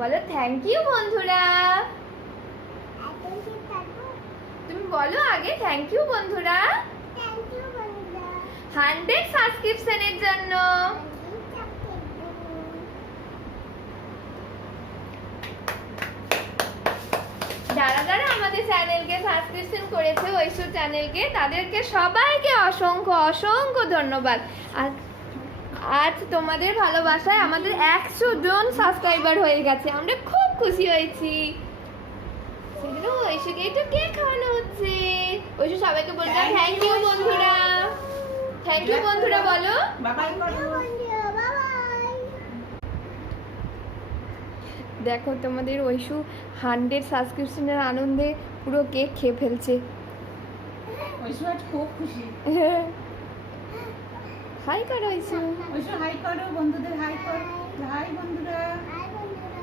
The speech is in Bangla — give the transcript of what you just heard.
বলো থ্যাংক ইউ বন্ধুরা। তুমি বলো আগে থ্যাংক ইউ বন্ধুরা 100 সাবস্ক্রিপশনের জন্য। যারা যারা আমাদের চ্যানেলকে সাবস্ক্রিপশন করেছে ঐশ্বর চ্যানেলকে, তাদেরকে সবাইকে অসংখ্য অসংখ্য ধন্যবাদ। আর আজ তোমাদের ভালোবাসায় আমাদের 100 জন সাবস্ক্রাইবার হয়ে গেছে, আমরা খুব খুশি হয়েছি। সেগুলো ঐশ্বরকে একটু কেক খাওয়ানো হচ্ছে। ঐশ্বর সবাইকে বলবে থ্যাংক ইউ বন্ধুরা, থ্যাংক ইউ বন্ধুরা বলো। দেখো তোমাদের ঐশু 100 সাবস্ক্রিপশনের আনন্দে পুরো কেক খেয়ে ফেলছে। ঐশু আজ খুব খুশি। হাই করো ঐশু। ঐশু হাই করো বন্ধুদের, হাই করো, হাই বন্ধুরা।